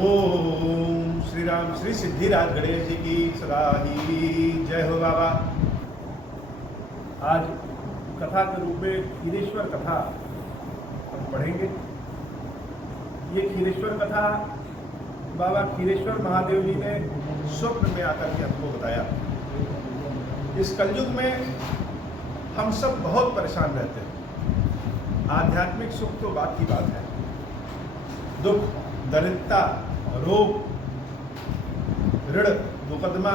ओम श्री राम श्री सिद्धिराज गणेश जी की सदा ही जय हो बाबा। आज कथा के रूप में खीरेश्वर कथा हम पढ़ेंगे। ये खीरेश्वर कथा बाबा खीरेश्वर महादेव जी ने स्वप्न में आकर के हमको बताया। इस कलयुग में हम सब बहुत परेशान रहते हैं। आध्यात्मिक सुख तो बात की बात है, दुख, दरिद्रता, रोग, ऋण, मुकदमा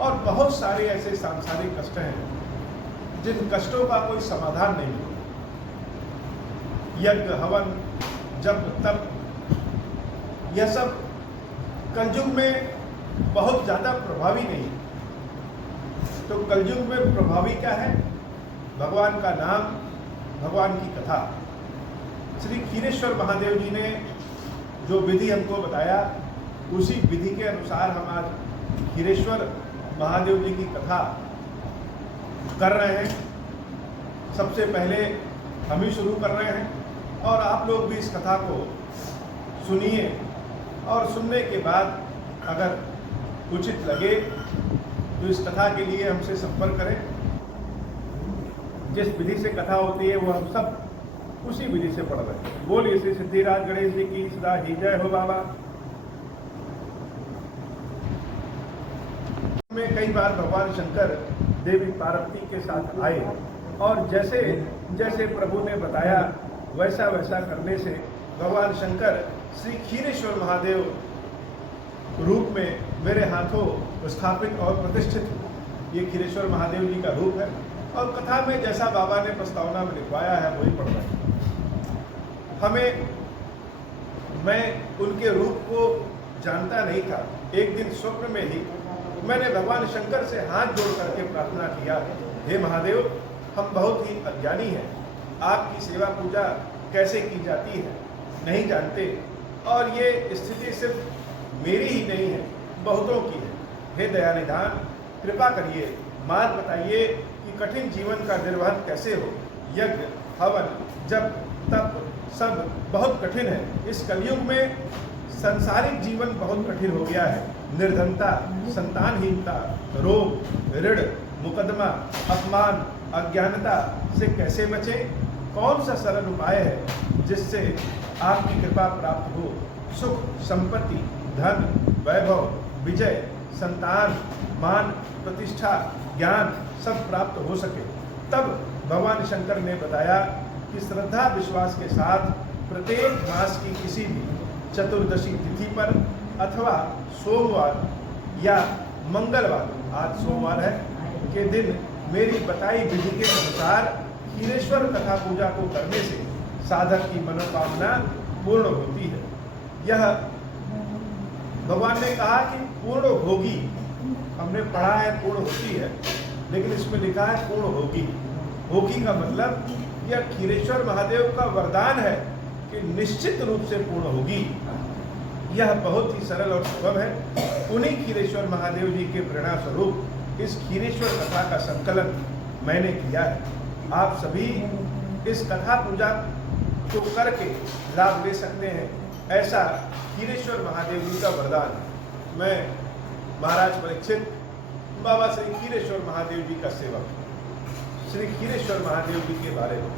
और बहुत सारे ऐसे सांसारिक कष्ट हैं जिन कष्टों का कोई समाधान नहीं मिलता। यज्ञ, हवन, जप, तप, यह सब कलयुग में बहुत ज़्यादा प्रभावी नहीं। तो कलयुग में प्रभावी क्या है? भगवान का नाम, भगवान की कथा। श्री खीरेश्वर महादेव जी ने जो विधि हमको बताया, उसी विधि के अनुसार हम आज खीरेश्वर महादेव जी की कथा कर रहे हैं। सबसे पहले हम ही शुरू कर रहे हैं और आप लोग भी इस कथा को सुनिए और सुनने के बाद अगर उचित लगे तो इस कथा के लिए हमसे संपर्क करें। जिस विधि से कथा होती है वो हम सब उसी विधि से पढ़ रहे हैं। बोलिए श्री सिद्धिराज गणेश जी की सदा ही जय हो बाबा। में कई बार भगवान शंकर देवी पार्वती के साथ आए और जैसे जैसे प्रभु ने बताया वैसा वैसा करने से भगवान शंकर श्री खीरेश्वर महादेव रूप में मेरे हाथों स्थापित और प्रतिष्ठित। ये खीरेश्वर महादेव जी का रूप है और कथा में जैसा बाबा ने प्रस्तावना में लिखवाया है वही पढ़ रहे हैं। मैं उनके रूप को जानता नहीं था। एक दिन स्वप्न में ही मैंने भगवान शंकर से हाथ जोड़ करके प्रार्थना किया, हे महादेव, हम बहुत ही अज्ञानी हैं, आपकी सेवा पूजा कैसे की जाती है नहीं जानते और ये स्थिति सिर्फ मेरी ही नहीं है, बहुतों की है। हे दयानिधान, कृपा करिए, मार्ग बताइए कि कठिन जीवन का निर्वहन कैसे हो। यज्ञ, हवन, जप, तप सब बहुत कठिन है। इस कलयुग में संसारिक जीवन बहुत कठिन हो गया है। निर्धनता, संतानहीनता, रोग, ऋण, मुकदमा, अपमान, अज्ञानता से कैसे बचें? कौन सा सरल उपाय है जिससे आपकी कृपा प्राप्त हो? सुख, संपत्ति, धन, वैभव, विजय, संतान, मान, प्रतिष्ठा, ज्ञान सब प्राप्त हो सके। तब भगवान शंकर ने बताया कि श्रद्धा विश्वास के साथ प्रत्येक मास की किसी भी चतुर्दशी तिथि पर अथवा सोमवार या मंगलवार, आज सोमवार है, के दिन मेरी बताई विधि के अनुसार खीरेश्वर कथा पूजा को करने से साधक की मनोकामना पूर्ण होती है। यह भगवान ने कहा कि पूर्ण होगी। हमने पढ़ा है पूर्ण होती है, लेकिन इसमें लिखा है पूर्ण होगी। होगी का मतलब यह खीरेश्वर महादेव का वरदान है कि निश्चित रूप से पूर्ण होगी। यह बहुत ही सरल और सुगम है। उन्हीं खीरेश्वर महादेव जी के प्रेरणा स्वरूप इस खीरेश्वर कथा का संकलन मैंने किया है। आप सभी इस कथा पूजा को करके लाभ ले सकते हैं, ऐसा खीरेश्वर महादेव जी का वरदान है। मैं महाराज परीक्षित, बाबा श्री खीरेश्वर महादेव जी का सेवक, श्री खीरेश्वर महादेव जी के बारे में।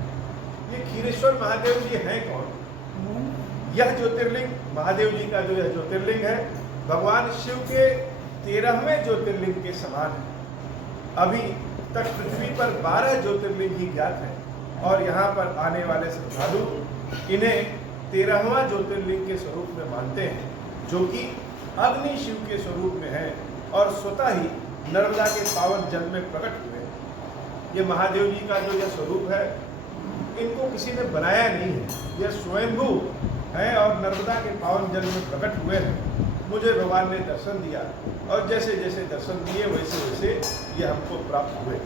ये खीरेश्वर महादेव जी हैं कौन? यह ज्योतिर्लिंग, महादेव जी का जो यह ज्योतिर्लिंग है, भगवान शिव के 13वें ज्योतिर्लिंग के समान है। अभी तक पृथ्वी पर 12 ज्योतिर्लिंग ही ज्ञात हैं और यहाँ पर आने वाले श्रद्धालु इन्हें 13वां ज्योतिर्लिंग के स्वरूप में मानते हैं, जो कि अग्नि शिव के स्वरूप में है और स्वतः ही नर्मदा के पावन जल में प्रकट हुए। ये महादेव जी का जो यह स्वरूप है, इनको किसी ने बनाया नहीं है, यह स्वयंभू है और नर्मदा के पावन जल में प्रकट हुए हैं। मुझे भगवान ने दर्शन दिया और जैसे जैसे दर्शन दिए वैसे वैसे ये हमको प्राप्त हुए।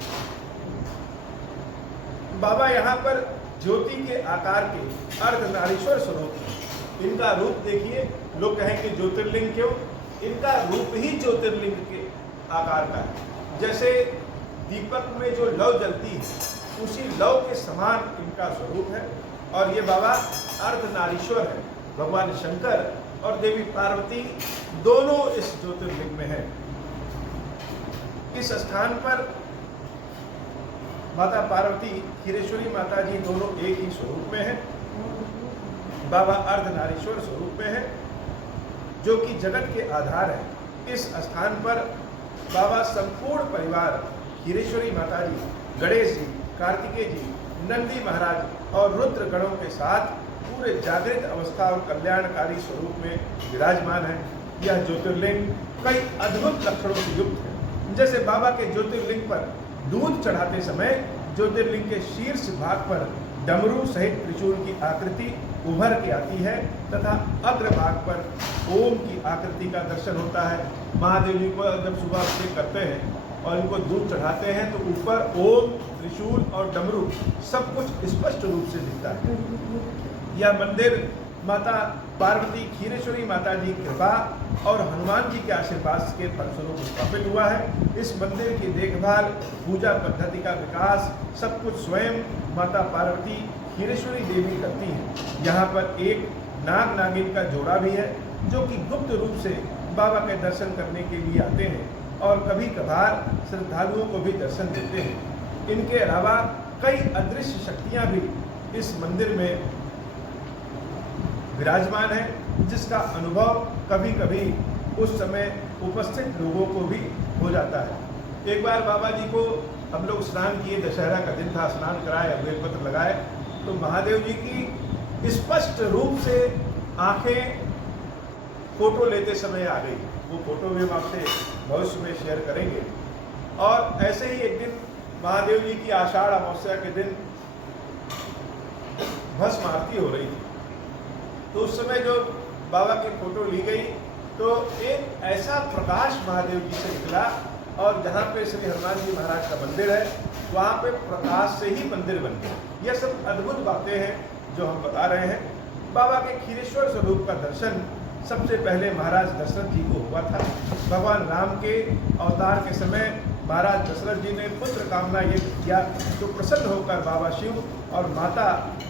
बाबा यहाँ पर ज्योति के आकार के अर्धनारीश्वर स्वरूप है। इनका रूप देखिए, लोग कहेंगे ज्योतिर्लिंग क्यों? इनका रूप ही ज्योतिर्लिंग के आकार का है। जैसे दीपक में जो लौ जलती है, उसी लौ के समान इनका स्वरूप है और ये बाबा अर्धनारीश्वर है। भगवान शंकर और देवी पार्वती दोनों इस ज्योतिर्लिंग में है। इस स्थान पर माता पार्वती, खीरेश्वरी माता जी दोनों एक ही स्वरूप में है। बाबा अर्धनारीश्वर स्वरूप में है, जो कि जगत के आधार है। इस स्थान पर बाबा संपूर्ण परिवार, खीरेश्वरी माता जी, गणेश जी, कार्तिकेय जी, नंदी महाराज और रुद्र गणों के साथ पूरे जागृत अवस्था और कल्याणकारी स्वरूप में विराजमान है। यह ज्योतिर्लिंग कई अद्भुत लक्षणों से युक्त है। जैसे बाबा के ज्योतिर्लिंग पर दूध चढ़ाते समय ज्योतिर्लिंग के शीर्ष भाग पर डमरू सहित त्रिशूल की आकृति उभर के आती है तथा अग्रभाग पर ओम की आकृति का दर्शन होता है। महादेव जी को जब सुबह अभिषेक करते हैं और इनको दूध चढ़ाते हैं तो ऊपर ओम, त्रिशूल और डमरू सब कुछ स्पष्ट रूप से दिखता है। यह मंदिर माता पार्वती, खीरेश्वरी माता जी कृपा और हनुमान जी के आशीर्वाद के फलस्वरूप स्थापित हुआ है। इस मंदिर की देखभाल, पूजा पद्धति का विकास सब कुछ स्वयं माता पार्वती, खीरेश्वरी देवी करती हैं। यहाँ पर एक नाग नागिन का जोड़ा भी है, जो कि गुप्त रूप से बाबा के दर्शन करने के लिए आते हैं और कभी कभार श्रद्धालुओं को भी दर्शन देते हैं। इनके अलावा कई अदृश्य शक्तियाँ भी इस मंदिर में विराजमान है, जिसका अनुभव कभी कभी उस समय उपस्थित लोगों को भी हो जाता है। एक बार बाबा जी को हम लोग स्नान किए, दशहरा का दिन था, स्नान कराए, बेलपत्र लगाए, तो महादेव जी की स्पष्ट रूप से आंखें फोटो लेते समय आ गई। वो फोटो भी हम आपसे भविष्य में शेयर करेंगे। और ऐसे ही एक दिन महादेव जी की आषाढ़ अमावस्या के दिन भस्म आरती हो रही थी, तो उस समय जो बाबा की फोटो ली गई तो एक ऐसा प्रकाश महादेव जी से निकला, और जहाँ पे श्री हनुमान जी महाराज का मंदिर है वहाँ पे प्रकाश से ही मंदिर बन गया। यह सब अद्भुत बातें हैं जो हम बता रहे हैं। बाबा के खीरेश्वर स्वरूप का दर्शन सबसे पहले महाराज दशरथ जी को हुआ था। भगवान राम के अवतार के समय महाराज दशरथ जी ने पुत्र कामना यज्ञ किया, तो प्रसन्न होकर बाबा शिव और माता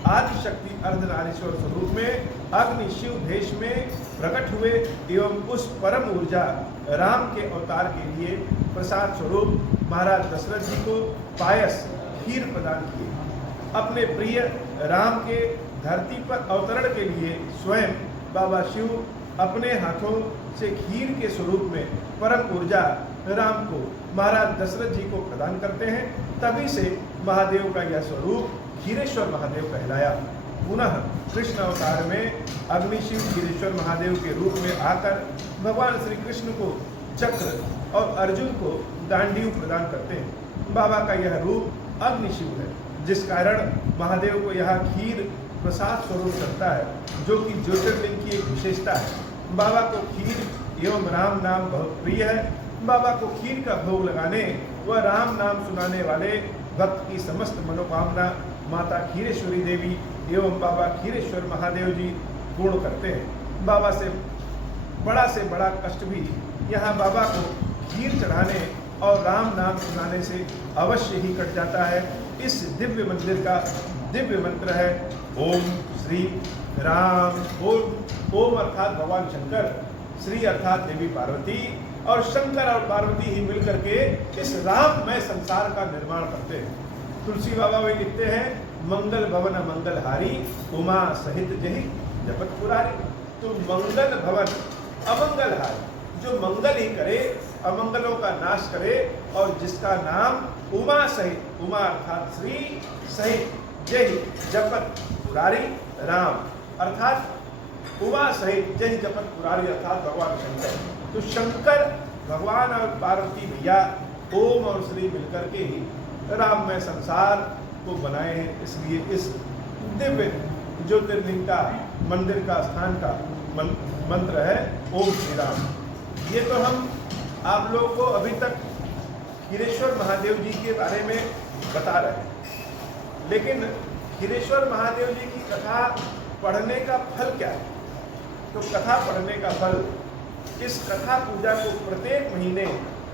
आदि शक्ति अर्धनारीश्वर स्वरूप में अग्नि शिव भेष में प्रकट हुए एवं उस परम ऊर्जा राम के अवतार के लिए प्रसाद स्वरूप महाराज दशरथ जी को पायस, खीर प्रदान किए। अपने प्रिय राम के धरती पर अवतरण के लिए स्वयं बाबा शिव अपने हाथों से खीर के स्वरूप में परम ऊर्जा राम को महाराज दशरथ जी को प्रदान करते हैं। तभी से महादेव का यह स्वरूप खीरेश्वर महादेव कहलाया। पुनः कृष्ण अवतार में अग्निशिव खीरेश्वर महादेव के रूप में आकर भगवान श्री कृष्ण को चक्र और अर्जुन को दांडीव प्रदान करते हैं। बाबा का यह रूप अग्निशिव है, जिस कारण महादेव को यह खीर प्रसाद स्वरूप करता है, जो कि ज्योतिर्लिंग की एक विशेषता है। बाबा को खीर एवं राम नाम बहुत प्रिय है। बाबा को खीर का भोग लगाने व राम नाम सुनाने वाले भक्त की समस्त मनोकामना माता खीरेश्वरी देवी एवं बाबा खीरेश्वर महादेव जी पूर्ण करते हैं। बाबा से बड़ा कष्ट भी यहाँ बाबा को खीर चढ़ाने और राम नाम सुनाने से अवश्य ही कट जाता है। इस दिव्य मंदिर का दिव्य मंत्र है ओम श्री राम। ओम अर्थात भगवान शंकर, श्री अर्थात देवी पार्वती, और शंकर और पार्वती ही मिलकर के इस राममय संसार का निर्माण करते हैं। तुलसी बाबा भी लिखते हैं मंगल भवन मंगलहारी, उमा सहित जही जपत पुरारी। तो मंगल भवन अमंगलहारी, जो मंगल ही करे, अमंगलों का नाश करे, और जिसका नाम उमा सहित, उमा अर्थात श्री, सहित जही जपत पुरारी राम, अर्थात उमा सहित जही जपत पुरारी अर्थात भगवान शंकर। तो शंकर भगवान और पार्वती भैया ओम और श्री मिलकर के ही राममय संसार को बनाए हैं। इसलिए इस दिव्य ज्योतिर्लिंग का, मंदिर का, स्थान का मंत्र है ओम श्री राम। ये तो हम आप लोगों को अभी तक खीरेश्वर महादेव जी के बारे में बता रहे हैं, लेकिन खीरेश्वर महादेव जी की कथा पढ़ने का फल क्या है? तो कथा पढ़ने का फल, इस कथा पूजा को प्रत्येक महीने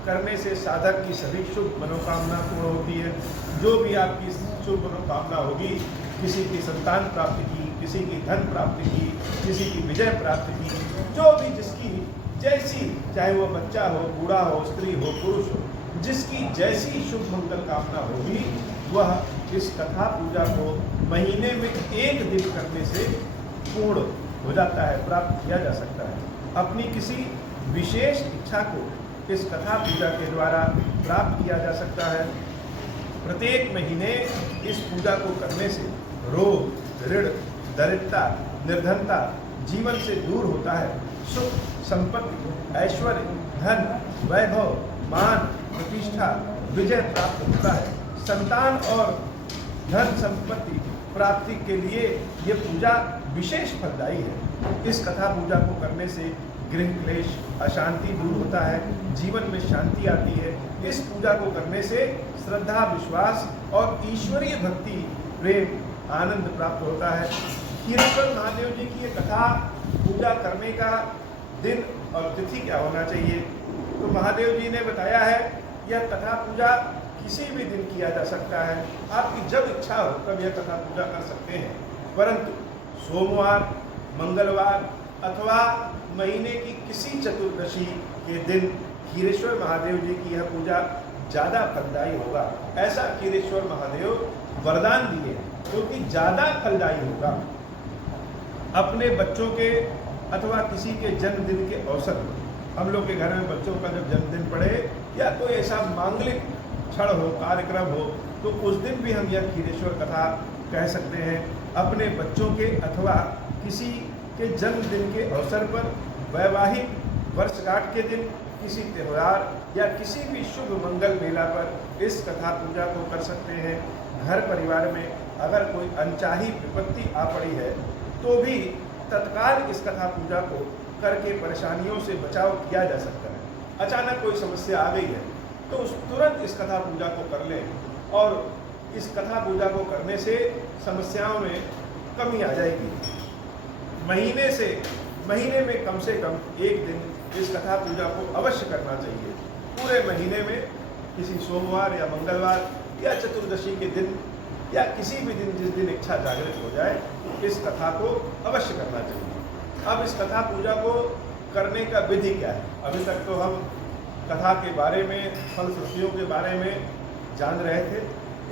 करने से साधक की सभी शुभ मनोकामना पूर्ण होती है। जो भी आपकी शुभ मनोकामना होगी, किसी की संतान प्राप्ति की, किसी की धन प्राप्ति की, किसी की विजय प्राप्ति की, जो भी जिसकी जैसी, चाहे वो बच्चा हो, बूढ़ा हो, स्त्री हो, पुरुष हो, जिसकी जैसी शुभ मंगल कामना होगी, वह इस कथा पूजा को महीने में एक दिन करने से पूर्ण हो जाता है, प्राप्त किया जा सकता है। अपनी किसी विशेष इच्छा को इस कथा पूजा के द्वारा प्राप्त किया जा सकता है। प्रत्येक महीने इस पूजा को करने से रोग, ऋण, दरिद्रता, निर्धनता जीवन से दूर होता है। सुख, संपत्ति, ऐश्वर्य, धन, वैभव, मान, प्रतिष्ठा, विजय प्राप्त होता है। संतान और धन संपत्ति प्राप्ति के लिए ये पूजा विशेष फलदायी है। इस कथा पूजा को करने से गृह क्लेश, अशांति दूर होता है, जीवन में शांति आती है। इस पूजा को करने से श्रद्धा, विश्वास और ईश्वरीय भक्ति, प्रेम, आनंद प्राप्त होता है। खीरेश्वर महादेव जी की ये कथा पूजा करने का दिन और तिथि क्या होना चाहिए? तो महादेव जी ने बताया है, यह कथा पूजा किसी भी दिन किया जा सकता है। आपकी जब इच्छा हो तब यह कथा पूजा कर सकते हैं, परंतु सोमवार, मंगलवार अथवा महीने की किसी चतुर्दशी के दिन खीरेश्वर महादेव जी की यह पूजा ज़्यादा फलदायी होगा। ऐसा खीरेश्वर महादेव वरदान दिए क्योंकि ज़्यादा फलदायी होगा। अपने बच्चों के अथवा किसी के जन्मदिन के अवसर पर, हम लोग के घर में बच्चों का जब जन्मदिन पड़े या कोई ऐसा मांगलिक क्षण हो, कार्यक्रम हो, तो उस दिन भी हम यह खीरेश्वर कथा कह सकते हैं। अपने बच्चों के अथवा किसी के जन्मदिन के अवसर पर, वैवाहिक वर्षगांठ के दिन, किसी त्यौहार या किसी भी शुभ मंगल मेला पर इस कथा पूजा को कर सकते हैं। घर परिवार में अगर कोई अनचाही विपत्ति आ पड़ी है तो भी तत्काल इस कथा पूजा को करके परेशानियों से बचाव किया जा सकता है। अचानक कोई समस्या आ गई है तो तुरंत इस कथा पूजा को कर लें और इस कथा पूजा को करने से समस्याओं में कमी आ जाएगी। महीने में कम से कम एक दिन इस कथा पूजा को अवश्य करना चाहिए। पूरे महीने में किसी सोमवार या मंगलवार या चतुर्दशी के दिन या किसी भी दिन जिस दिन इच्छा जागृत हो जाए, इस कथा को अवश्य करना चाहिए। अब इस कथा पूजा को करने का विधि क्या है? अभी तक तो हम कथा के बारे में, फलश्रुतियों के बारे में जान रहे थे।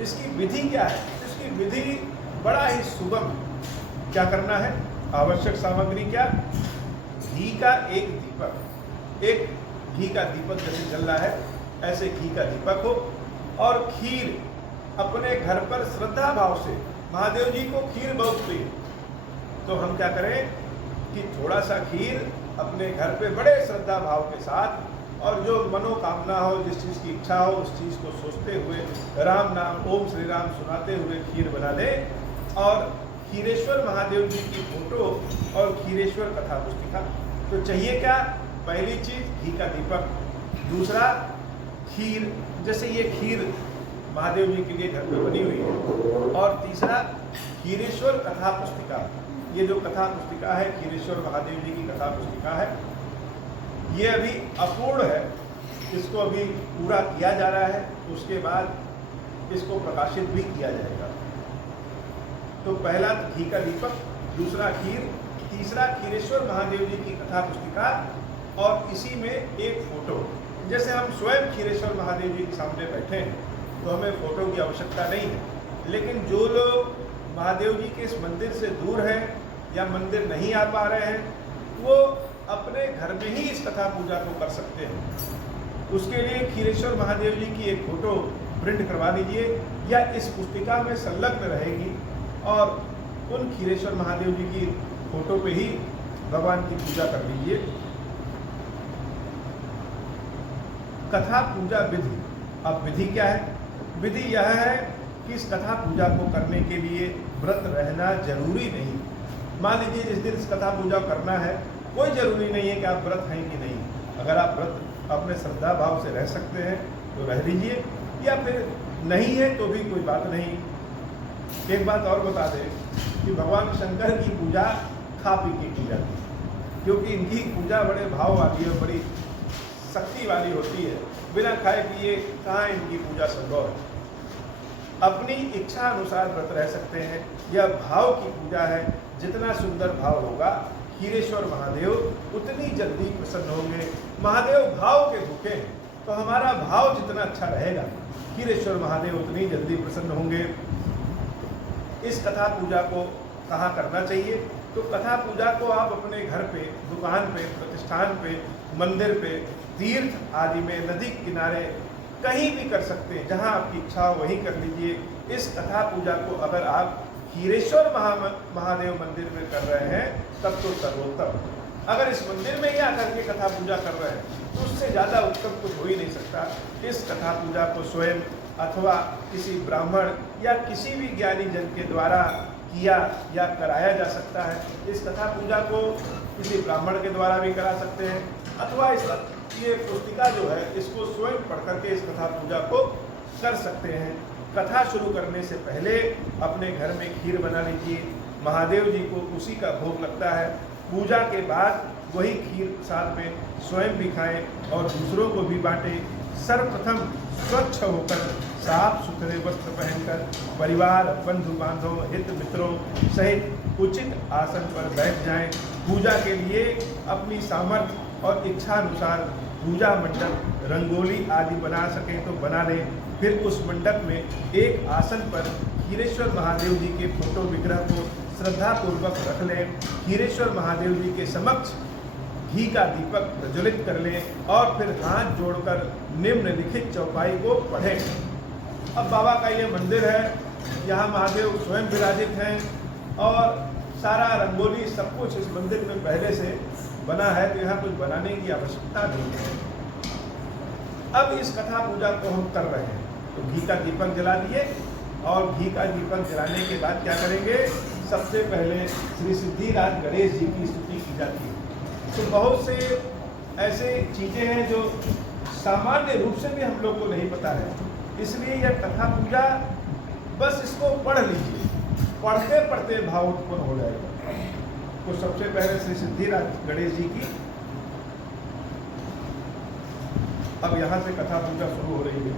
इसकी विधि क्या है? इसकी विधि बड़ा ही सुगम। क्या करना है? आवश्यक सामग्री क्या? घी का एक दीपक, एक घी का दीपक जैसे जल रहा है ऐसे घी का दीपक हो, और खीर अपने घर पर श्रद्धा भाव से, महादेव जी को खीर बहुत प्रिय, तो हम क्या करें कि थोड़ा सा खीर अपने घर पे बड़े श्रद्धा भाव के साथ, और जो मनोकामना हो, जिस चीज़ की इच्छा हो, उस चीज़ को सोचते हुए राम नाम, ओम श्री राम सुनाते हुए खीर बना दें। और खीरेश्वर महादेव जी की फोटो और खीरेश्वर कथा पुस्तिका। तो चाहिए क्या? पहली चीज़ घी का दीपक, दूसरा खीर, जैसे ये खीर महादेव जी के लिए घर पे बनी हुई है, और तीसरा खीरेश्वर कथा पुस्तिका। ये जो कथा पुस्तिका है, खीरेश्वर महादेव जी की कथा पुस्तिका है, ये अभी अपूर्ण है, इसको अभी पूरा किया जा रहा है, उसके बाद इसको प्रकाशित भी किया जाएगा। तो पहला घी का दीपक, दूसरा खीर, तीसरा खीरेश्वर महादेव जी की कथा पुस्तिका, और इसी में एक फोटो। जैसे हम स्वयं खीरेश्वर महादेव जी के सामने बैठे हैं तो हमें फोटो की आवश्यकता नहीं है, लेकिन जो लोग महादेव जी के इस मंदिर से दूर हैं या मंदिर नहीं आ पा रहे हैं, वो अपने घर में ही इस कथा पूजा को कर सकते हैं। उसके लिए खीरेश्वर महादेव जी की एक फोटो प्रिंट करवा लीजिए, या इस पुस्तिका में संलग्न रहेगी, और उन खीरेश्वर महादेव जी की फोटो पे ही भगवान की पूजा कर लीजिए। कथा पूजा विधि। अब विधि क्या है? विधि यह है कि इस कथा पूजा को करने के लिए व्रत रहना जरूरी नहीं। मान लीजिए जिस दिन इस कथा पूजा करना है, कोई जरूरी नहीं है कि आप व्रत हैं कि नहीं। अगर आप व्रत अपने श्रद्धा भाव से रह सकते हैं तो रह लीजिए, या फिर नहीं है तो भी कोई बात नहीं। एक बात और बता दें कि भगवान शंकर की पूजा खा पी के की जाती है, क्योंकि इनकी पूजा बड़े भाव वाली है, बड़ी शक्ति वाली होती है। बिना खाए पिए कहाँ इनकी पूजा संभव है। अपनी इच्छा अनुसार व्रत रह सकते हैं। यह भाव की पूजा है। जितना सुंदर भाव होगा, खीरेश्वर महादेव उतनी जल्दी प्रसन्न होंगे। महादेव भाव के भूखे हैं, तो हमारा भाव जितना अच्छा रहेगा, खीरेश्वर महादेव उतनी जल्दी प्रसन्न होंगे। इस कथा पूजा को कहाँ करना चाहिए? तो कथा पूजा को आप अपने घर पे, दुकान पे, प्रतिष्ठान पे, मंदिर पे, तीर्थ आदि में, नदी किनारे, कहीं भी कर सकते हैं। जहाँ आपकी इच्छा हो वहीं कर लीजिए। इस कथा पूजा को अगर आप खीरेश्वर महादेव मंदिर में कर रहे हैं तब तो सर्वोत्तम। अगर इस मंदिर में ही आकर के कथा पूजा कर रहे हैं तो उससे ज़्यादा उत्तम कुछ हो ही नहीं सकता। इस कथा पूजा को स्वयं अथवा किसी ब्राह्मण या किसी भी ज्ञानी जन के द्वारा किया या कराया जा सकता है। इस कथा पूजा को किसी ब्राह्मण के द्वारा भी करा सकते हैं, अथवा ये पुस्तिका जो है इसको स्वयं पढ़ करके इस कथा पूजा को कर सकते हैं। कथा शुरू करने से पहले अपने घर में खीर बना लीजिए। महादेव जी को उसी का भोग लगता है। पूजा के बाद वही खीर साथ में स्वयं भी खाएं और दूसरों को भी बांटें। सर्वप्रथम स्वच्छ होकर, साफ सुथरे वस्त्र पहनकर, परिवार, बंधु बांधव, हित मित्रों सहित उचित आसन पर बैठ जाएं। पूजा के लिए अपनी सामर्थ्य और इच्छा अनुसार पूजा मंडप, रंगोली आदि बना सकें तो बना लें। फिर उस मंडप में एक आसन पर खीरेश्वर महादेव जी के फोटो विग्रह को श्रद्धापूर्वक रख लें। खीरेश्वर महादेव जी के समक्ष घी का दीपक प्रज्वलित कर लें और फिर हाथ जोड़कर निम्नलिखित चौपाई को पढ़ें। अब बाबा का ये मंदिर है, यहाँ महादेव स्वयं विराजित हैं और सारा रंगोली सब कुछ इस मंदिर में पहले से बना है, तो यहाँ कुछ बनाने की आवश्यकता नहीं है। अब इस कथा पूजा को हम कर रहे हैं तो घी का दीपक जला दिए और घी का दीपक जलाने के बाद क्या करेंगे? सबसे पहले श्री सिद्धिराज गणेश जी की स्तुति की जाती है। तो बहुत से ऐसे चीज़ें हैं जो सामान्य रूप से भी हम लोग को नहीं पता है, इसलिए यह कथा पूजा बस इसको पढ़ लीजिए, पढ़ते पढ़ते भाव उत्पन्न हो जाएगा। तो सबसे पहले श्री सिद्धिराज गणेश जी की, अब यहाँ से कथा पूजा शुरू हो रही है।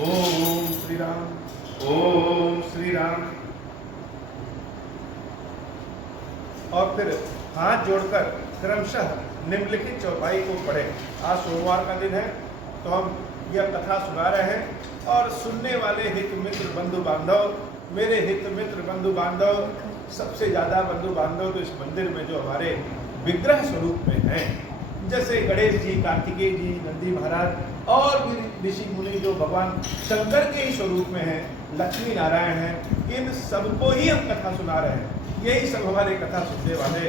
ओम श्री राम, ओम श्री राम। और फिर हाथ जोड़कर क्रमशः निम्नलिखित चौपाई को पढ़ें। आज सोमवार का दिन है तो हम यह कथा सुना रहे हैं और सुनने वाले हित मित्र बंधु बांधव, मेरे हित मित्र बंधु बांधव, सबसे ज़्यादा बंधु बांधव तो इस मंदिर में जो हमारे विग्रह स्वरूप में हैं, जैसे गणेश जी, कार्तिकेय जी, नंदी महाराज और भी ऋषि मुनि जो भगवान शंकर के ही स्वरूप में हैं, लक्ष्मी नारायण हैं, इन सबको ही हम कथा सुना रहे हैं। यही सब हमारे कथा सुनने वाले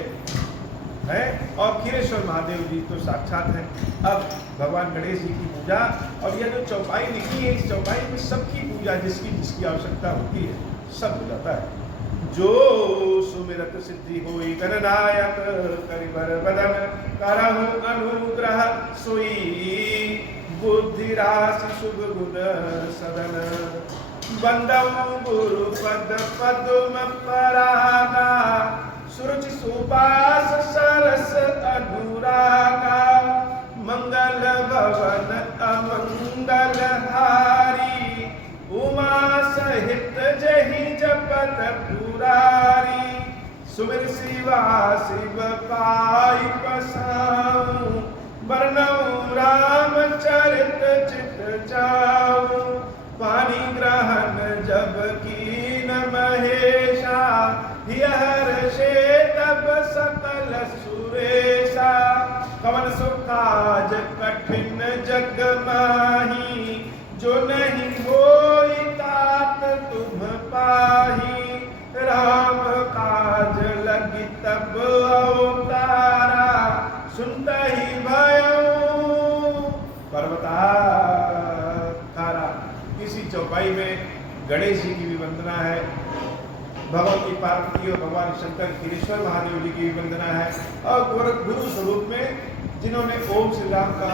हैं और खीरेश्वर महादेव जी तो साक्षात हैं। अब भगवान गणेश जी की पूजा और यह जो चौपाई लिखी है, इस चौपाई में सबकी पूजा जिसकी जिसकी आवश्यकता होती है सब हो जाता है। जो सुमिरत सिद्धि होई गणनायक, करिबर बदन करहु अनुग्रह, सोई बुद्धि राशि शुभ गुण सदन, बंदव गुरु पद पद्म परागा, सुरुचि सुबास सरस अनुरागा, मंगल भवन अमंगल हारी, उमा सहित जहि जपत पुरारी, सुमिर शिवा शिव पाई पसाऊं, वर्णऊ राम चरित चित जाऊं, पानी ग्रहण जब कीन महेशा, हर्षे तब सकल सुरेशा, कवन सुकाज कठिन जग माही, जो नहीं होई तात तुम पाही, राम काज लगी तब अवतारा, सुनता ही भयऊ पर्वतारा। इसी चौपाई में गणेश जी की भी वंदना है, भगवती पार्वती और भगवान शंकर खीरेश्वर महादेव जी की भी वंदना है और गुरु स्वरूप में जिन्होंने ओम श्री राम का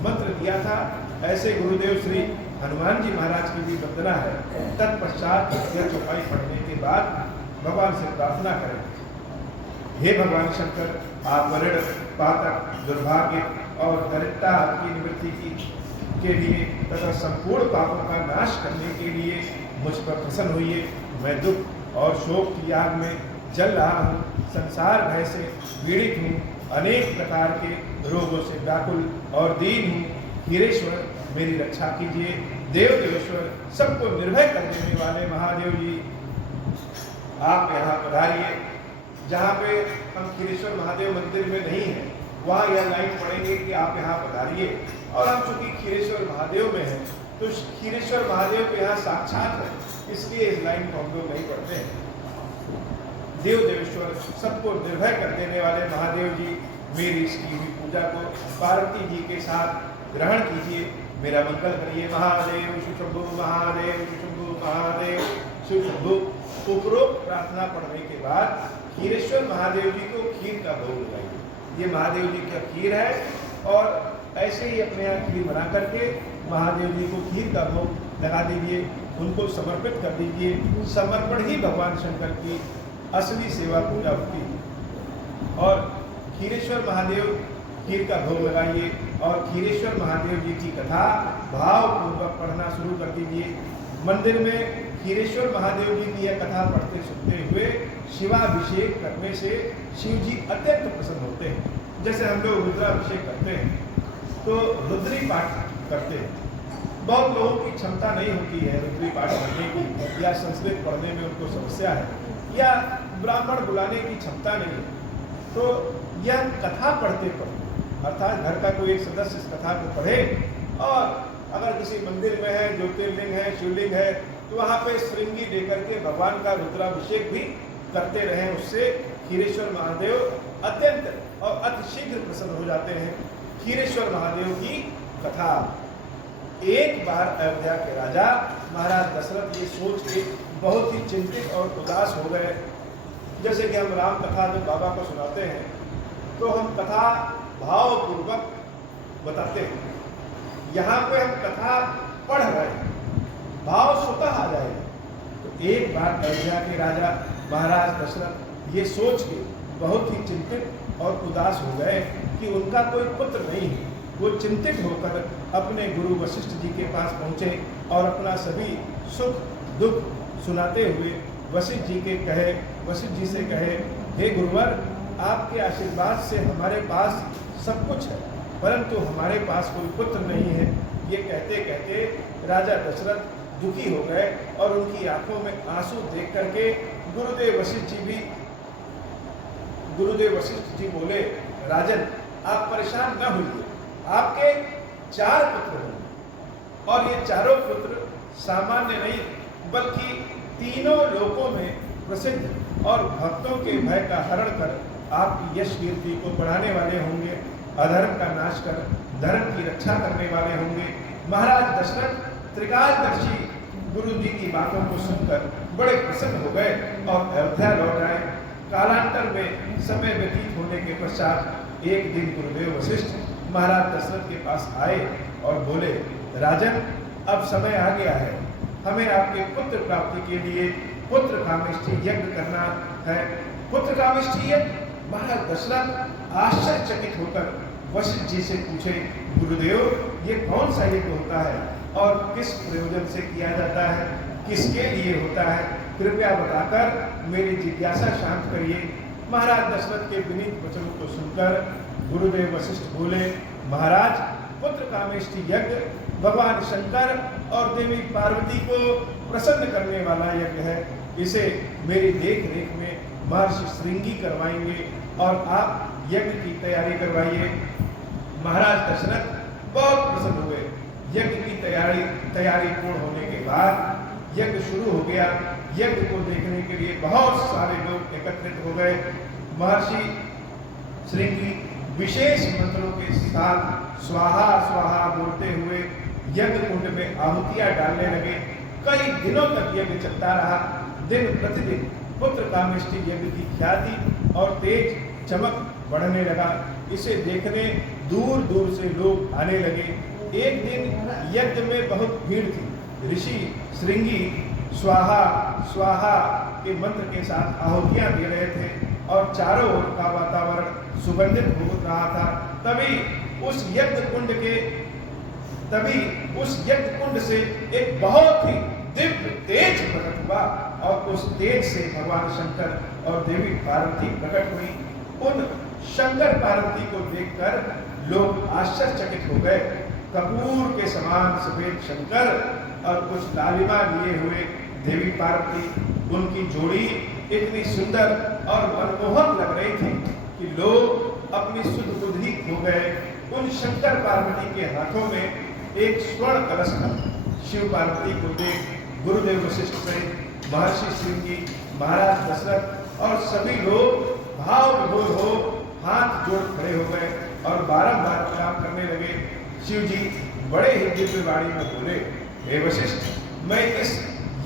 मंत्र दिया था, ऐसे गुरुदेव श्री हनुमान जी महाराज की भी वंदना है। तत्पश्चात यह चौपाई पढ़ने के बाद भगवान से प्रार्थना करें, हे भगवान शंकर, आप वरण पातक दुर्भाग्य और दरिद्रता की निवृत्ति के लिए तथा संपूर्ण पापों का नाश करने के लिए मुझ पर प्रसन्न होइए। मैं दुख और शोक की आग में जल रहा हूँ, संसार भय से पीड़ित हूँ, अनेक प्रकार के रोगों से व्याकुल और दीन हूँ। हीरेश्वर मेरी रक्षा कीजिए। देव देवेश्वर सबको निर्भय कर देने वाले महादेव जी, आप यहाँ पधारिए। जहाँ पे हम खीरेश्वर महादेव मंदिर में नहीं हैं, वहाँ यह लाइन पढ़ेंगे कि आप यहाँ पधारिए। और हम चूंकि खीरेश्वर महादेव में हैं, तो खीरेश्वर महादेव के यहाँ साक्षात है, इसलिए इस लाइन को हम लोग नहीं पढ़ते हैं। देव देवेश्वर सबको निर्भय कर देने वाले महादेव जी, मेरी इसकी हुई पूजा को पार्वती जी के साथ ग्रहण कीजिए, मेरा मंगल करिए। महादेव शुशंभु, महादेव शुशंभु, महादेव शुशंभु। उपरोक्त प्रार्थना पढ़ने के बाद खीरेश्वर महादेव जी को खीर का भोग लगाइए। ये महादेव जी का खीर है, और ऐसे ही अपने यहाँ खीर बना करके महादेव जी को खीर का भोग लगा दीजिए, उनको समर्पित कर दीजिए। समर्पण ही भगवान शंकर की असली सेवा पूजा होती है। और खीरेश्वर महादेव खीर का भोग लगाइए, और खीरेश्वर महादेव जी की कथा भावपूर्वक पढ़ना शुरू कर दीजिए। मंदिर में खीरेश्वर महादेव जी की यह कथा पढ़ते सुनते हुए शिवाभिषेक करने से शिव जी अत्यंत प्रसन्न होते हैं। जैसे हम लोग रुद्राभिषेक करते हैं तो रुद्री पाठ करते हैं। बहुत लोगों की क्षमता नहीं होती है रुद्री पाठ करने की, या संस्कृत पढ़ने में उनको समस्या है, या ब्राह्मण बुलाने की क्षमता नहीं है, तो यह कथा पढ़ते पढ़ते, अर्थात घर का कोई एक सदस्य इस कथा को पढ़े, और अगर किसी मंदिर में है, ज्योतिर्लिंग है, शिवलिंग है, तो वहाँ पे श्रृंगी लेकर के भगवान का रुद्राभिषेक भी करते रहें। उससे खीरेश्वर महादेव अत्यंत और अतिशीघ्र प्रसन्न हो जाते हैं। खीरेश्वर महादेव की कथा। एक बार अयोध्या के राजा महाराज दशरथ ये सोच के बहुत ही चिंतित और उदास हो गए। जैसे कि हम राम कथा जो बाबा को सुनाते हैं, तो हम कथा भावपूर्वक बताते हैं। यहाँ पे हम कथा पढ़ रहे हैं, भाव स्वतः आ जाएगा। तो एक बार अयोध्या के राजा महाराज दशरथ ये सोच के बहुत ही चिंतित और उदास हो गए कि उनका कोई पुत्र नहीं है। वो चिंतित होकर अपने गुरु वशिष्ठ जी के पास पहुँचे और अपना सभी सुख दुख सुनाते हुए वशिष्ठ जी से कहे, हे गुरुवर, आपके आशीर्वाद से हमारे पास सब कुछ है, परंतु हमारे पास कोई पुत्र नहीं है। ये कहते कहते राजा दशरथ दुखी हो गए, और उनकी आंखों में आंसू देख करके गुरुदेव वशिष्ठ जी बोले, राजन, आप परेशान न होइए, आपके 4 पुत्र होंगे, और ये चारों पुत्र सामान्य नहीं बल्कि तीनों लोकों में प्रसिद्ध और भक्तों के भय का हरण कर आपकी यश कीर्ति को बढ़ाने वाले होंगे। अधर्म का नाश कर धर्म की रक्षा करने वाले होंगे। महाराज दशरथ त्रिकालदर्शी गुरु जी की बातों को सुनकर बड़े प्रसन्न हो गए और अयोध्या लौट आए। कालांतर में समय व्यतीत होने के पश्चात एक दिन गुरुदेव वशिष्ठ महाराज दशरथ के पास आए और बोले, राजन, अब समय आ गया है, हमें आपके पुत्र प्राप्ति के लिए पुत्र कामेष्टि यज्ञ करना है। पुत्र कामेष्टि यज्ञ? महाराज दशरथ आश्चर्यचकित होकर वशिष्ठ जी से पूछे, गुरुदेव, ये कौन सा यज्ञ होता है और किस प्रयोजन से किया जाता है, किसके लिए होता है? कृपया बताकर मेरी जिज्ञासा शांत करिए। महाराज दशरथ के विनीत वचनों को सुनकर गुरुदेव वशिष्ठ बोले, महाराज, पुत्र कामेष्टि यज्ञ भगवान शंकर और देवी पार्वती को प्रसन्न करने वाला यज्ञ है। इसे मेरी देख रेख में महर्षि श्रृंगी करवाएंगे और आप यज्ञ की तैयारी करवाइए। महाराज दशरथ बहुत प्रसन्न हुए। यज्ञ की तैयारी पूर्ण होने के बाद यज्ञ शुरू हो गया। यज्ञ को देखने के लिए बहुत सारे लोग एकत्रित हो गए। महर्षि श्रृंगी विशेष मंत्रों के साथ स्वाहा स्वाहा बोलते हुए यज्ञ कुंड में आहुतियां डालने लगे। कई दिनों तक यज्ञ चलता रहा। दिन प्रतिदिन पुत्र कामेष्टि यज्ञ की ख्याति और तेज चमक बढ़ने लगा। इसे देखने दूर दूर से लोग आने लगे। एक दिन यज्ञ में बहुत भीड़ थी। ऋषि श्रृंगी स्वाहा स्वाहा के मंत्र के साथ आहुतियां दे रहे थे और चारों ओर का वातावरण सुगंधित हो रहा था। तभी उस यज्ञ कुंड से एक बहुत ही दिव्य तेज प्रकट हुआ। और उस तेज से भगवान शंकर और देवी पार्वती प्रकट हुई। उन शंकर पार्वती को देखकर लोग आश्चर्यचकित हो गए। कपूर के समान सफेद शंकर और कुछ लालिमा लिए हुए देवी पार्वती, उनकी जोड़ी इतनी सुंदर और मनमोहक लग रही थी कि लोग अपनी सुध बुध ही खो गए। उन शंकर पार्वती के हाथों में एक स्वर्ण कलश था। शिव पार्वती को देख गुरुदेव वशिष्ठ सहित महर्षि सिंह जी, महाराज दशरथ और सभी लोग भाव विभोर हो हाथ जोड़ खड़े हो गए और बारंबार प्रणाम करने लगे। शिव जी बड़े ही दिव्य वाणी में बोले, हे वशिष्ठ, मैं इस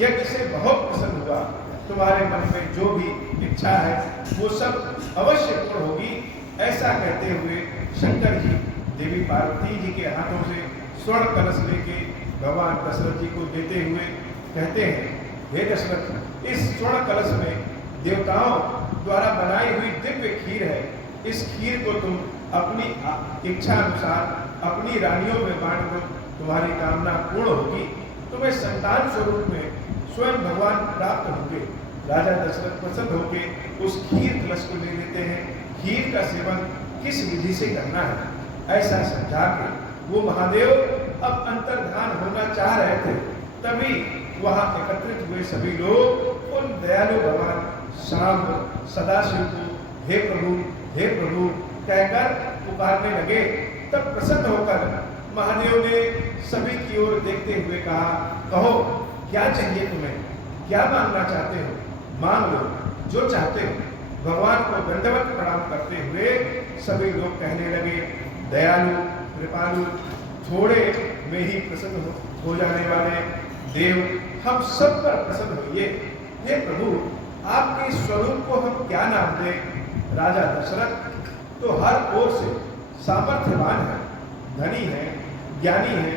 यज्ञ से बहुत प्रसन्न हुआ। तुम्हारे मन में जो भी इच्छा है वो सब अवश्य पूर्ण होगी। ऐसा कहते हुए शंकर जी देवी पार्वती जी के हाथों से स्वर्ण कलश लेके भगवान दशरथ जी को देते हुए कहते हैं, हे दशरथ, इस स्वर्ण कलश में देवताओं द्वारा बनाई हुई दिव्य खीर है। इस खीर को तुम अपनी इच्छा अनुसार अपनी रानियों में बांट दो, तुम्हारी कामना पूर्ण होगी। तुम्हें संतान स्वरूप में स्वयं भगवान प्राप्त होंगे। राजा दशरथ प्रसन्न होकर उस खीर कलश को ले लेते हैं। खीर का सेवन किस विधि से करना है ऐसा समझा के वो महादेव अब अंतर्धान होना चाह रहे थे। तभी वहां एकत्रित हुए सभी लोग उन दयालु भगवान शाम सदाशिव को हे प्रभु कहकर पुकारने लगे। तब प्रसन्न होकर महादेव ने सभी की ओर देखते हुए कहा, कहो क्या चाहिए तुम्हें, क्या मांगना चाहते हो, मांग लो जो चाहते हो। भगवान को दंडवत प्रणाम करते हुए सभी लोग कहने लगे, दयालु कृपालु थोड़े में ही प्रसन्न हो जाने वाले देव, हम सब पर प्रसन्न होइए। हे प्रभु, आपके स्वरूप को हम क्या नाम दें। राजा दशरथ तो हर ओर से सामर्थ्यवान है, धनी है, ज्ञानी है,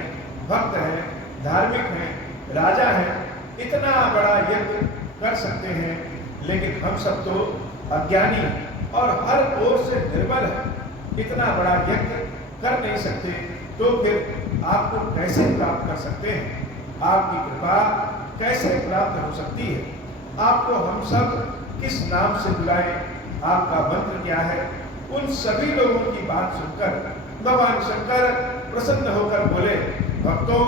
भक्त है, धार्मिक है, राजा है, इतना बड़ा यज्ञ कर सकते हैं, लेकिन हम सब तो अज्ञानी और हर ओर से निर्बल है, इतना बड़ा यज्ञ कर नहीं सकते, तो फिर आपको कैसे प्राप्त कर सकते हैं। आपकी कृपा कैसे प्राप्त हो सकती है। आपको हम सब किस नाम से बुलाएं, आपका मंत्र क्या है। उन सभी लोगों की बात सुनकर भगवान शंकर प्रसन्न होकर बोले, भक्तों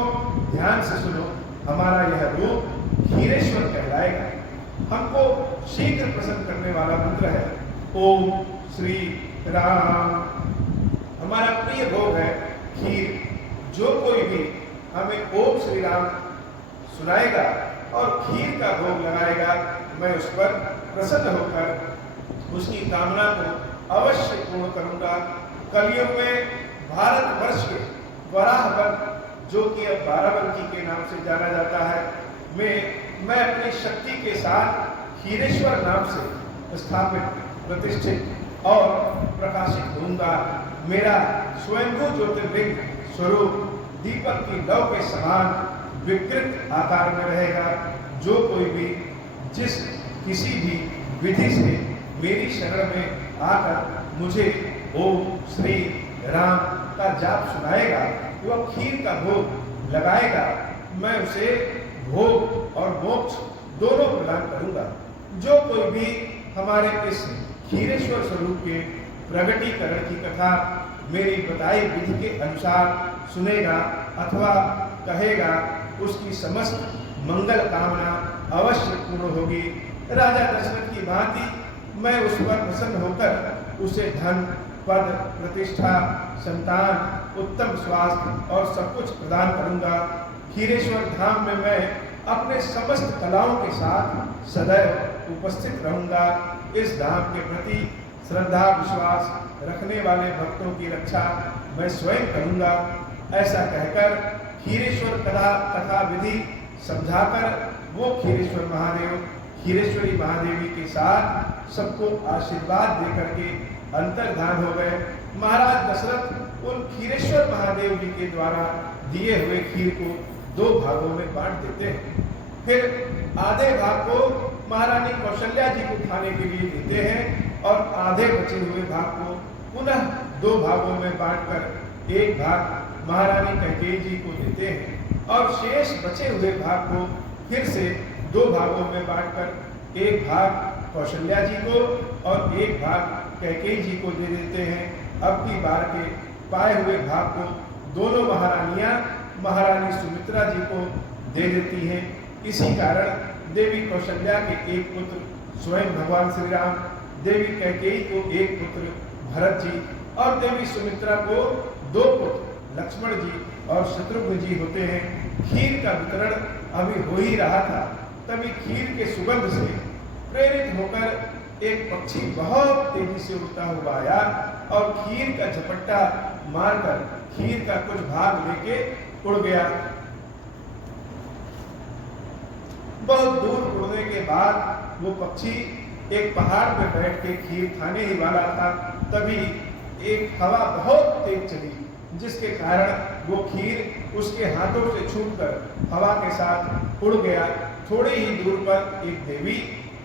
ध्यान से सुनो, हमारा यह रूप क्षीरेश्वर कहलाएगा। हमको शीघ्र प्रसन्न करने वाला मंत्र है ओम श्री राम। हमारा प्रिय भोग है खीर। जो कोई भी हमें ओम श्री राम सुनाएगा और खीर का भोग लगाएगा, मैं उस पर प्रसन्न होकर उसकी कामना को अवश्य पूर्ण करूंगा। कलयुग में भारतवर्ष के वराहवन, जो कि अब बाराबंकी के नाम से जाना जाता है, मैं अपनी शक्ति के साथ क्षीरेश्वर नाम से स्थापित, प्रतिष्ठित और प्रकाशित होऊंगा। मेरा स्वयंभू ज्योतिर्लिंग स्वरूप दीपक की लौ के समान विकृत आकार में रहेगा। जो कोई भी जिस किसी भी विधि से मेरी शरण में आकर मुझे ओम श्री राम का जाप सुनाएगा, वह खीर का भोग लगाएगा, मैं उसे भोग और मोक्ष दोनों प्रदान करूंगा। जो कोई भी हमारे इस क्षीरेश्वर स्वरूप के प्रगटीकरण की कथा मेरी बताई विधि के अनुसार सुनेगा अथवा कहेगा, उसकी समस्त मंगल कामना अवश्य पूर्ण होगी। राजा दशरथ की भांति मैं उस पर प्रसन्न होकर उसे धन, पद, प्रतिष्ठा, संतान, उत्तम स्वास्थ्य और सब कुछ प्रदान करूंगा। क्षीरेश्वर धाम में मैं अपने समस्त कलाओं के साथ सदैव उपस्थित रहूंगा। इस धाम के प्रति श्रद्धा विश्वास रखने वाले भक्तों की रक्षा मैं स्वयं करूंगा। ऐसा कहकर क्षीरेश्वर कथा विधि समझाकर वो क्षीरेश्वर महादेव क्षीरेश्वरी महादेवी के साथ सबको आशीर्वाद देकर के अंतर्धान हो गए। महाराज दशरथ उन क्षीरेश्वर महादेव जी के द्वारा दिए हुए खीर को 2 भागों में बांट देते हैं। फिर आधे भाग को महारानी कौशल्या जी को खाने के लिए देते हैं और आधे बचे हुए भाग को पुनः 2 भागों में बांटकर एक भाग महारानी कैकेयी जी को देते हैं और शेष बचे हुए भाग को फिर से 2 भागों में बांटकर एक भाग कौशल्या जी को और एक भाग कैकेयी जी को दे देते हैं। अब की बार के पाए हुए भाग को दोनों महारानियां महारानी सुमित्रा जी को दे देती हैं। इसी कारण देवी कौशल्या के एक पुत्र स्वयं भगवान श्री राम, देवी कैकेयी को एक पुत्र भरत जी और देवी सुमित्रा को 2 पुत्र लक्ष्मण जी और शत्रुघ्न जी होते हैं। खीर का वितरण अभी हो ही रहा था, तभी खीर के सुगंध से प्रेरित होकर एक पक्षी बहुत तेजी से उड़ता हुआ आया और खीर का झपट्टा मारकर खीर का कुछ भाग लेके उड़ गया। बहुत दूर उड़ने के बाद वो पक्षी एक पहाड़ पर बैठ के खीर खाने ही वाला था, तभी एक हवा बहुत तेज चली, जिसके कारण वो खीर उसके हाथों से छूटकर हवा के साथ उड़ गया। थोड़ी ही दूर पर एक देवी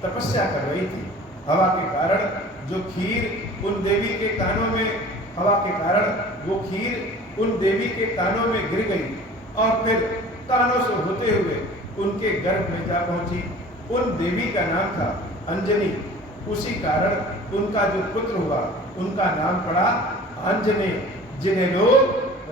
तपस्या कर रही थी। हवा के कारण जो खीर उन देवी के कानों में, हवा के कारण वो खीर उन देवी के कानों में गिर गई और फिर कानों से होते हुए उनके गर्भ में जा पहुंची। उन देवी का नाम था अंजनी। उसी कारण उनका जो पुत्र हुआ उनका नाम पड़ा आंजनेय, जिन्हें लोग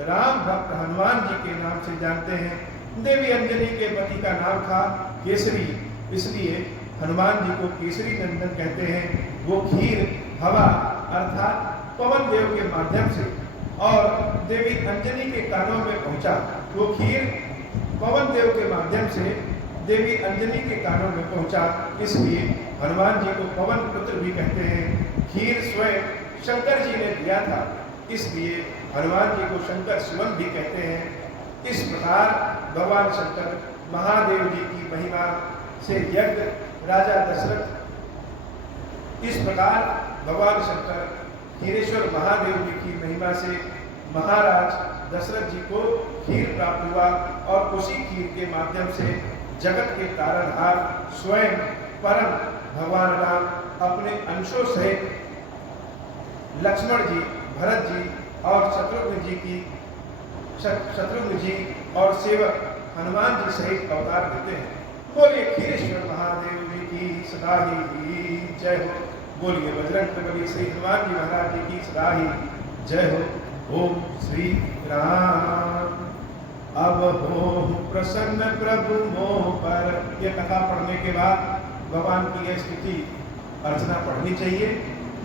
राम भक्त हनुमान जी के नाम से जानते हैं। देवी अंजनी के पति का नाम था केसरी, इसलिए हनुमान जी को केसरी नंदन कहते हैं। वो खीर हवा अर्थात पवन देव के माध्यम से और देवी अंजनी के कानों में पहुंचा। वो खीर पवन देव के माध्यम से देवी अंजनी के कानों में पहुंचा, इसलिए हनुमान जी को पवन पुत्र भी कहते हैं। खीर स्वयं शंकर जी ने दिया था, इसलिए हनुमान जी को शंकर सुवन भी कहते हैं। इस प्रकार भगवान शंकर महादेव जी की महिमा से यज्ञ राजा दशरथ, इस प्रकार भगवान शंकर खीरेश्वर महादेव जी की महिमा से महाराज दशरथ जी को खीर प्राप्त हुआ और उसी खीर के माध्यम से जगत के तारणहार स्वयं परम भगवान राम अपने अंशों सहित लक्ष्मण जी, भरत जी और शत्रुघ्न जी और सेवक हनुमान जी सहित अवतार देते हैं। बोलिए खीरेश्वर महादेव जी की सदा ही जय हो। बोलिए बजरंगबली श्री हनुमान जी महाराज जी की सदा ही जय हो। ओम श्री राम। अब हो प्रसन्न प्रभु मोह पर। यह कथा पढ़ने के बाद भगवान की यह स्तुति अर्चना पढ़नी चाहिए।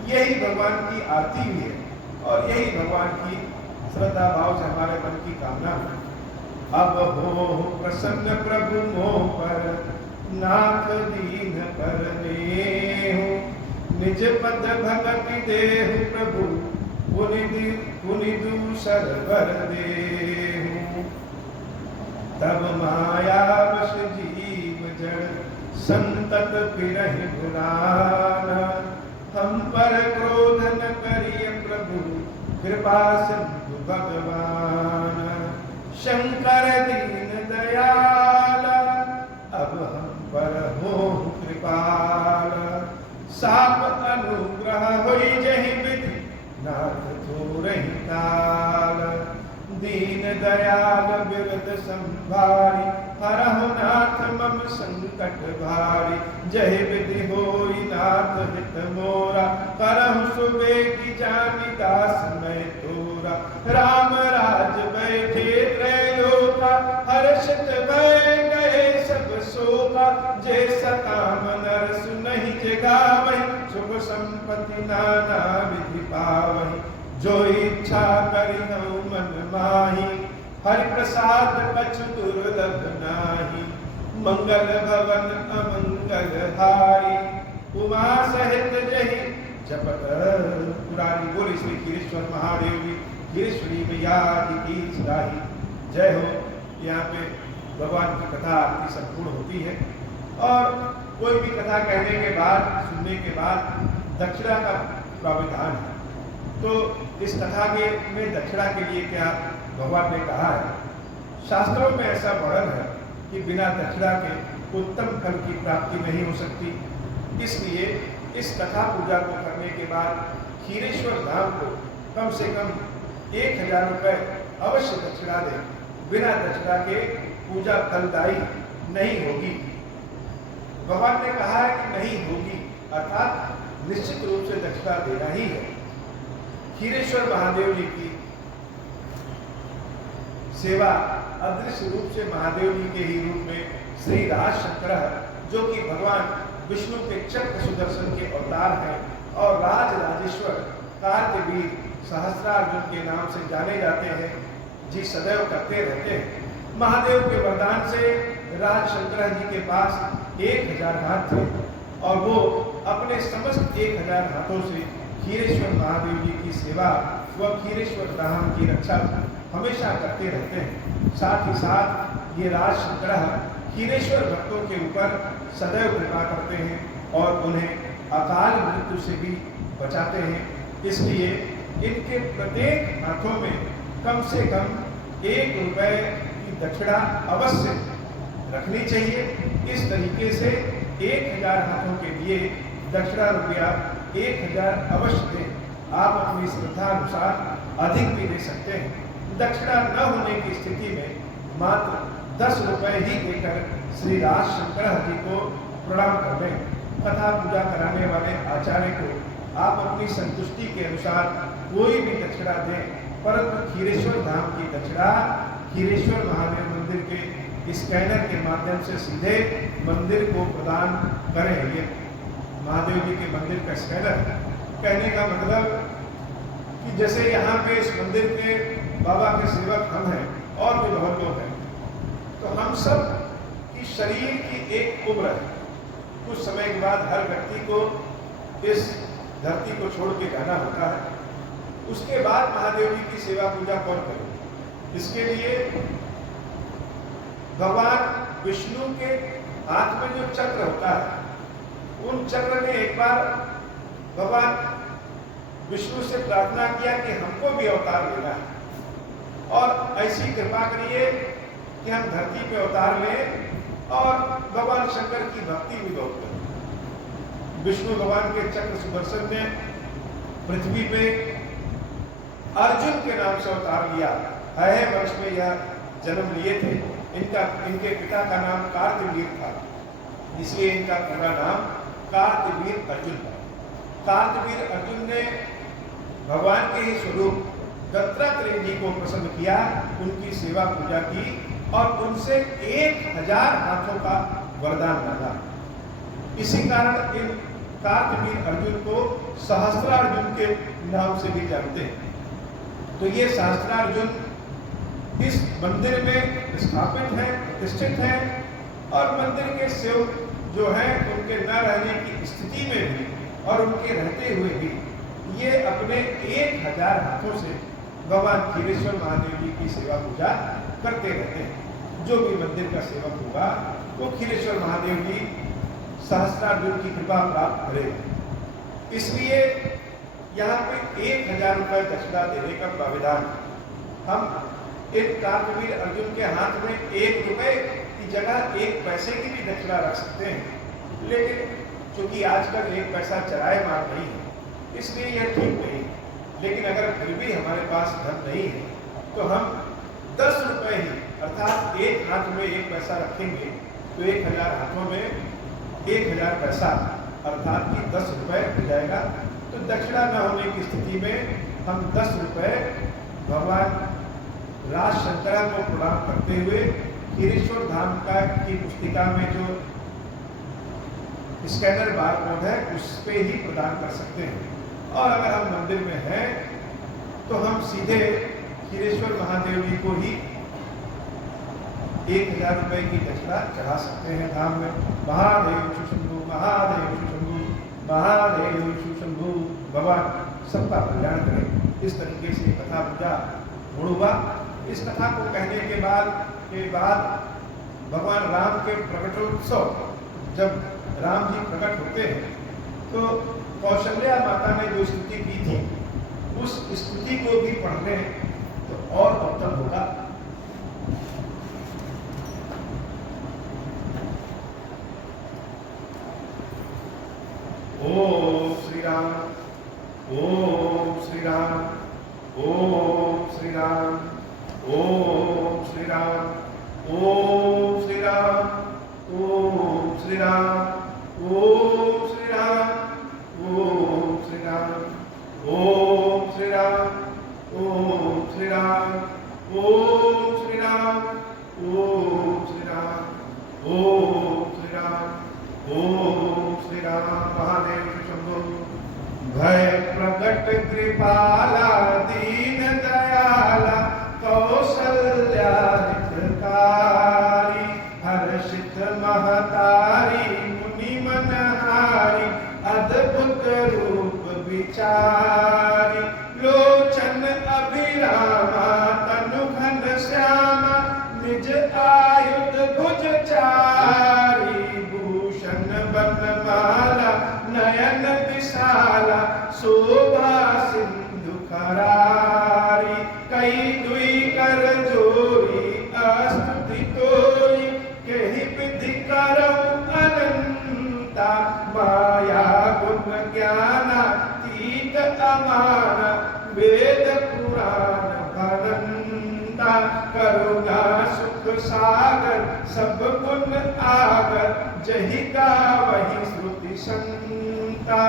यही भगवान की आरती भी है और यही भगवान की श्रद्धा भाव से हमारे मन की कामना है। अब हो प्रसन्न प्रभु मोह पर, नाथ दीन पर नेहु, निज पद भगति देहु प्रभु, पुनि दूसर वर देहु। तब माया वश जीव जड़, संतत पिरहि भुलाना, हम पर क्रोध न करिय प्रभु, कृपा सिंधु भगवान। शंकर दीन दयाल, अब हम पर हो कृपाल। साप अनुग्रह होई जहि विधि, नाथ थोरहि काल। दीन दयाल बिरद संभारी, हरहु नाथ मम संकट भारी। जहि विधि होई नाथ हित मोरा, करहु सुबेगी जानि दास मैं तोरा। राम राज बैठे त्रैलोका, हर्षित भय गए सब शोका। जे सकाम नर सुनहि जगावहि, शुभ संपत्ति नाना विधि पावहि। जो इच्छा करिहु मन माही, हरि प्रसाद कछु दुर्लभ नाही। मंगल भवन अमंगल हारी, उमा सहित जहि जपत पुरारी। बोली श्री खीरेश्वर महादेव जी खीरेश्वरी मैया की सदाही जय हो। यहाँ पे भगवान की कथा आरती संपूर्ण होती है और कोई भी कथा कहने के बाद, सुनने के बाद दक्षिणा का प्रावधान है। तो इस कथा में दक्षिणा के लिए क्या भगवान ने कहा है? शास्त्रों में ऐसा वर्णन है कि बिना दक्षिणा के उत्तम फल की प्राप्ति नहीं हो सकती। इसलिए इस कथा पूजा को करने के बाद खीरेश्वर धाम को कम से कम 1000 रुपये अवश्य दक्षिणा दें। बिना दक्षिणा के पूजा फलदायी नहीं होगी। भगवान ने कहा है कि नहीं होगी, अर्थात निश्चित रूप से दक्षिणा देना ही है। खीरेश्वर महादेव जी की सेवा अदृश्य रूप से महादेव जी के ही रूप में श्री राज शंकर, जो कि भगवान विष्णु के चक्र सुदर्शन के अवतार हैं और राज राजेश्वर कार्तवीर सहस्त्रार्जुन के नाम से जाने जाते हैं, जी सदैव करते रहते हैं। महादेव के वरदान से राज शंकर जी के पास 1000 हाथ थे और वो अपने समस्त 1000 हाथों से खीरेश्वर महादेव जी की सेवा व खीरेश्वर धाम की रक्षा हमेशा करते रहते हैं। साथ ही साथ ये राज शंकर खीरेश्वर भक्तों के ऊपर सदैव कृपा करते हैं और उन्हें अकाल मृत्यु से भी बचाते हैं। इसलिए इनके प्रत्येक हाथों में कम से कम 1 रुपए की दक्षिणा अवश्य रखनी चाहिए। इस तरीके से 1000 हाथों के लिए दक्षिणा रुपया 1000 अवश्य दें। आप अपनी श्रद्धा अनुसार अधिक भी दे सकते हैं। दक्षिणा न होने की स्थिति में मात्र 10 रुपए ही देकर श्री राज शंकर जी को प्रणाम कर लें। कथा पूजा कराने वाले आचार्य को आप अपनी संतुष्टि के अनुसार कोई भी दक्षिणा दें, परंतु खीरेश्वर धाम की दक्षिणा खीरेश्वर महादेव मंदिर के स्कैनर के माध्यम से सीधे मंदिर को प्रदान करें। ये महादेव जी के मंदिर का स्कैनर, कहने का मतलब कि जैसे यहाँ पे इस मंदिर के बाबा के सेवक हम हैं और भी बहुत लोग हैं, तो हम सब की शरीर की एक उम्र है। कुछ समय के बाद हर व्यक्ति को इस धरती को छोड़ के जाना होता है। उसके बाद महादेव जी की सेवा पूजा कौन करे? इसके लिए भगवान विष्णु के हाथ में जो चक्र होता है, उन चक्र ने एक बार भगवान विष्णु से प्रार्थना किया कि हमको भी अवतार लेना है और ऐसी कृपा करिए कि हम धरती पे अवतार लें और भगवान शंकर की भक्ति भी बहुत करें। विष्णु भगवान के चक्र सुदर्शन ने पृथ्वी पे अर्जुन के नाम से अवतार लिया है। वंश में यह जन्म लिए थे। इनके पिता का नाम कार्तवीर था, इसलिए इनका पूरा नाम कार्तवीर अर्जुन था। कार्तवीर अर्जुन ने भगवान के ही स्वरूप दत्तात्रेय जी को प्रसन्न किया, उनकी सेवा पूजा की और उनसे 1000 हाथों का वरदान मांगा। इसी कारण इन कार्तवीर अर्जुन को सहस्त्रार्जुन के नाम से भी जानते हैं। तो ये सहस्त्रार्जुन इस मंदिर में स्थापित हैं, प्रतिष्ठित हैं और मंदिर के सेवक जो हैं उनके न रहने की स्थिति में भी और उनके रहते हुए भी ये अपने 1000 हाथों से भगवान खीरेश्वर महादेव जी की सेवा पूजा करते रहते हैं। जो भी मंदिर का सेवक होगा वो खीरेश्वर महादेव जी सहस्त्रार्जुन की कृपा प्राप्त करेगा। इसलिए यहाँ पे 1000 रुपये दक्षिणा देने का प्राविधान। हम इन कार्तवीर अर्जुन के हाथ में 1 रुपए की जगह 1 पैसे की भी दक्षिणा रख सकते हैं, लेकिन चूंकि आजकल 1 पैसा चराए मार नहीं है, इसलिए यह ठीक नहीं। लेकिन अगर फिर भी हमारे पास धन नहीं है तो हम 10 रुपए ही, अर्थात एक हाथ में 1 पैसा रखेंगे तो 1000 हाथों में 1000 पैसा अर्थात कि 10 रुपए हो जाएगा। तो दक्षिणा न होने की स्थिति में हम 10 रुपए भगवान राज शंकर को प्रणाम करते हुए खीरेश्वर धाम का की पुस्तिका में जो स्कैनर बारकोड है उस पे ही प्रदान कर सकते हैं। और अगर हम मंदिर में हैं तो हम सीधे खीरेश्वर महादेव जी को ही 1000 रुपए की दक्षिणा चढ़ा सकते हैं धाम में। महादेव सुशंभु, महादेव सुशंभु, महादेव सुशंभु। भगवान सबका कल्याण करें। इस तरीके से कथा पूजा हुआ। इस कथा को कहने के बाद भगवान राम के प्रकटोत्सव, जब राम जी प्रकट होते हैं तो कौशल्या माता ने जो स्तुति की थी उस स्तुति को भी पढ़ने तो और उत्तम होगा। ओम श्री राम, ओम श्री राम, ओम श्री राम, ओम श्री राम, ओम श्री राम, ओम श्री राम। ओम श्री राम, ओम श्री राम, ओम श्री राम, ओम श्री राम, ओम श्री राम, ओम श्री राम, ओम श्री राम, ओम श्री राम। महादेव शंभो। भय प्रकट कृपाला दीन दयाला कौशल्या हितकारी हर्षित महतारी मुनि मनहारी अद्भुत रूप विचारी लोचन अभिरामा तनु घन श्यामा निज आयुध भुज चारी भूषण बनमाला नयन विशाला शोभा सिंधु करारी कई दुई कर जोरी अस्तुति तोरी केहि विधि करम अनंता माया गुण ज्ञानातीत अमान वेद पुराण भरंता करुणा सुख सागर सब गुण आगर जहि गावहि श्रुति संता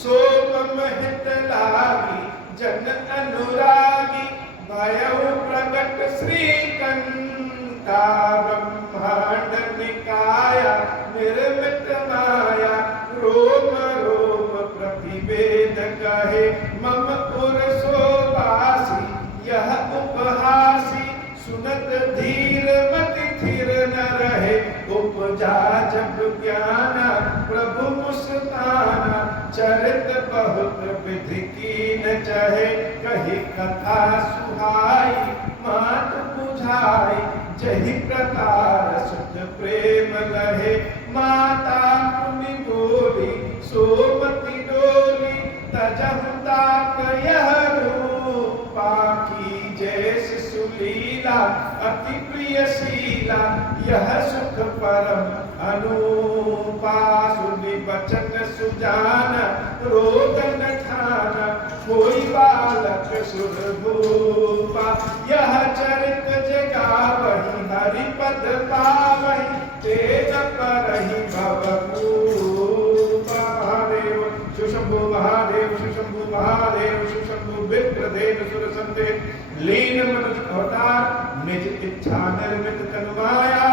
सो मम हित लागी जन अनुरागी भयउ प्रगट श्रीकंता ब्रह्मांड निकाया निर्मित माया रोम रोम प्रतिवेद कहे मम उर सोबासी यह उपहासी सुनत धीर मति थिर न रहे उपजा जब ज्ञाना प्रभु मुस्काना चरित बहुत विधि कीन चहे कही कथा सुहाई मात बुझाई जहि प्रकार सुत प्रेम लहे माता मुनि बोली सोमति डोली तजहु ताक यह रूपा की जैसे सुलीला अति प्रिय शीला यह सुख परम अनुपा सुनि बचन सुजान रोदन ठान कोई बालक सुरभूपा यह चरित जगावहि हरिपद पावहि तेज करहि भवभूपा। महादेव सुशंभु महादेव सुशंभु महादेव सुशंभु विप्रदेव सुरसंदेव लीन मनुज अवतार निज इच्छा निर्मित तनु माया